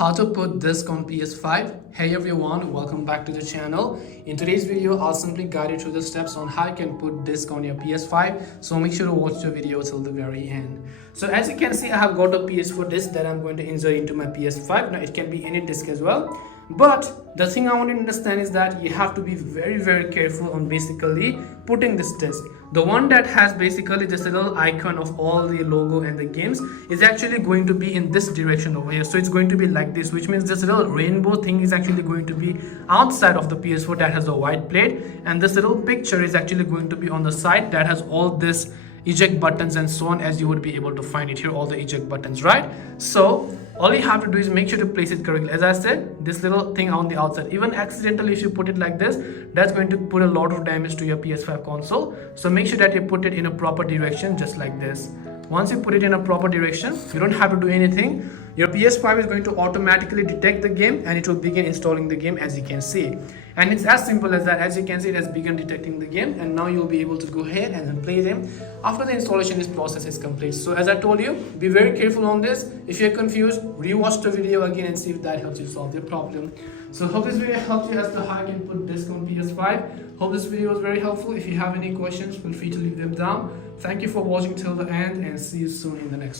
how to put disc on PS5. Hey everyone, welcome back to the channel. In today's video, I'll simply guide you through the steps on how you can put disc on your PS5. So make sure to watch the video till the very end. So as you can see, I have got a PS4 disc that I'm going to insert into my PS5. Now it can be any disc as well. But the thing I want you to understand is that you have to be very careful on basically putting this disc. The one that has basically this little icon of all the logo and the games is actually going to be in this direction over here. So it's going to be like this, which means this little rainbow thing is actually going to be outside of the PS4 that has a white plate, and this little picture is actually going to be on the side that has all this eject buttons and so on, as you would be able to find it here, all the eject buttons, right? So all you have to do is make sure to place it correctly. As I said, this little thing on the outside, even accidentally if you put it like this, that's going to put a lot of damage to your PS5 console. So make sure that you put it in a proper direction, just like this. Once you put it in a proper direction, you don't have to do anything. Your PS5 is going to automatically detect the game and it will begin installing the game, as you can see. And it's as simple as that. As you can see, it has begun detecting the game, and now you'll be able to go ahead and then play them after the installation this process is complete. So as I told you, be very careful on this. If you're confused, rewatch the video again and see if that helps you solve your problem. So hope this video helped you as to how you can put disc on PS5. Hope this video was very helpful. If you have any questions, feel free to leave them down. Thank you for watching till the end, and see you soon in the next